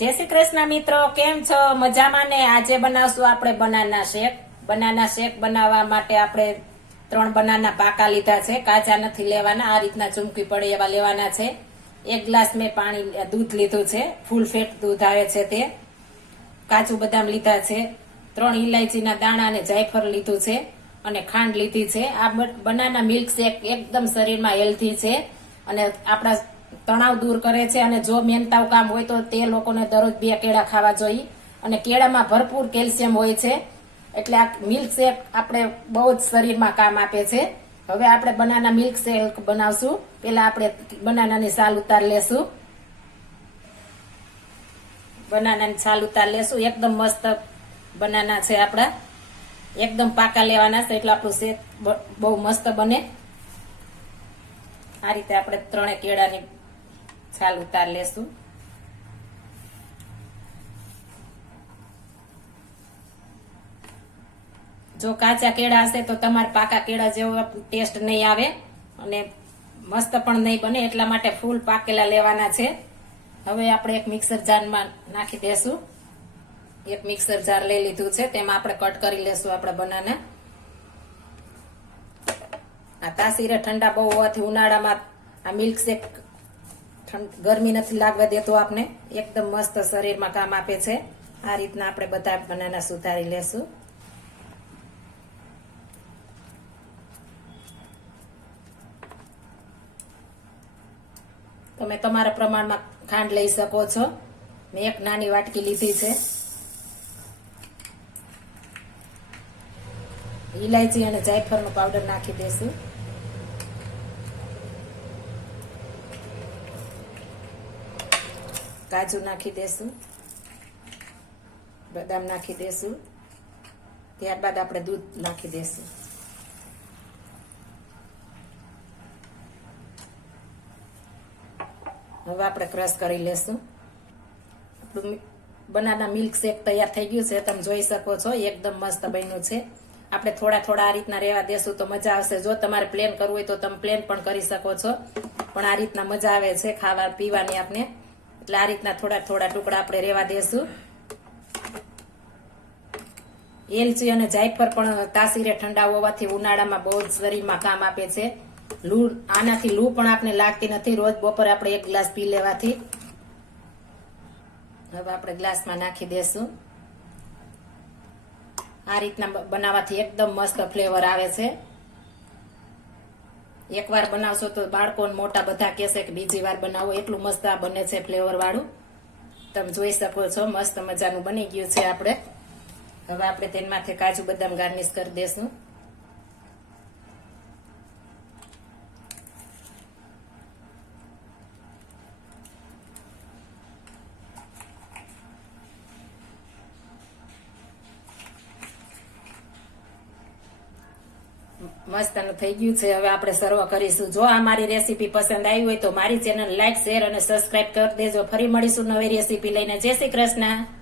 જય શ્રી કૃષ્ણ મિત્રો, કેમ છો? મજામાં ને? આજે બનાવશું આપણે બનાના શેક. બનાના શેક બનાવવા માટે આપણે ત્રણ બનાના પાકા લીધા છે. કાચા નથી લેવાના, આ રીતના ચૂમકી પડે એવા લેવાના છે. એક ગ્લાસ મેં પાણી દૂધ લીધું છે. ફૂલ ફેટ દૂધ આવે છે તે. કાચું બદામ લીધા છે. ત્રણ ઇલાયચીના દાણા અને જાયફળ લીધું છે અને ખાંડ લીધી છે. આ બનાના મિલ્ક શેક એકદમ શરીરમાં હેલ્ધી છે અને આપણા તણાવ દૂર કરે છે અને જો મહેનતાવ કામ હોય તો તે લોકોને દરરોજ બે કેળા ખાવા જોઈએ. અને કેળામાં ભરપૂર કેલ્શિયમ હોય છે. એટલે આ મિલ્કશેક આપણે બહુ જ શરીરમાં કામ આપે છે. હવે આપણે બનાના મિલ્કશેક બનાવશું. પેલા આપણે બનાનાની સાલ ઉતાર લેશું. બનાનાની છાલ ઉતાર લેશું. એકદમ મસ્ત બનાના છે આપણા. એકદમ પાકા લેવાના છે. એટલે આપણું શેક બહુ મસ્ત બને. આ રીતે આપણે ત્રણે કેળાની છાલ ઉતાર લેશું જો કાચા કેળા હશે તો તમારા પાકા કેળા જેવો ટેસ્ટ નહીં આવે અને મસ્ત પણ નહીં બને એટલા માટે ફૂલ પાકેલા લેવાના છે. હવે આપણે એક મિક્સર જારમાં નાખી દેશું. એક મિક્સર જાર લઈ લીધું છે. તેમાં આપણે કટ કરી લેશું આપણે બનાના. આ તાસીરે ઠંડા બહુ હોવાથી ઉનાળામાં આ મિલ્ક ગરમી નથી લાગવા દેતો આપને એકદમ મસ્ત શરીરમાં કામ આપે છે. આ રીતના આપણે બધા બનાના સુધારી લેશું. તમે તમારા પ્રમાણમાં ખાંડ લઈ શકો છો. મેં એક નાની વાટકી લીધી છે. ઇલાયચી અને જાયફળનો પાવડર નાખી દેશું. કાજુ નાખી દેશું. બદામ નાખી દેશું. ત્યારબાદ આપણે દૂધ નાખી દેશું. હવે આપણે ક્રશ કરી લેશું. આપણું બનાના મિલ્ક શેક તૈયાર થઈ ગયું છે, તમે જોઈ શકો છો, એકદમ મસ્ત બન્યું છે. આપણે થોડા થોડા આ રીતના રહેવા દેશું તો મજા આવશે. જો તમારે પ્લેન કરવું હોય તો તમે પ્લેન પણ કરી શકો છો. પણ આ રીતના મજા આવે છે ખાવા, પીવાની આપણે એટલે આ રીતના થોડા થોડા ટુકડા આપણે રહેવા દેશું. એલચી અને જાયફળ પણ તાસીરે ઠંડા હોવાથી ઉનાળામાં બહુ જ શરીરમાં કામ આપે છે. લૂ આનાથી લૂ પણ આપણે લાગતી નથી. રોજ બપોરે આપણે એક ગ્લાસ પી લેવાથી. હવે આપણે ગ્લાસમાં નાખી દેશું. આ રીતના બનાવવાથી એકદમ મસ્ત ફ્લેવર આવે છે. એકવાર બનાવશો તો બાળકો મોટા બધા કહેશે કે બીજી વાર બનાવો. એટલું મસ્ત આ બને છે ફ્લેવર વાળું. તમે જોઈ શકો છો, મસ્ત મજાનું બની ગયું છે આપણે. હવે આપણે તેની કાજુ બદામ ગાર્નિશ કરી દેશું. મસ્તનું થઈ ગયું છે. હવે આપણે સર્વ કરીશું. જો આ મારી રેસીપી પસંદ આવી હોય તો મારી ચેનલ લાઈક શેર અને સબસ્ક્રાઇબ કરી દેજો. ફરી મળીશું નવી રેસીપી લઈને. જય શ્રી કૃષ્ણ.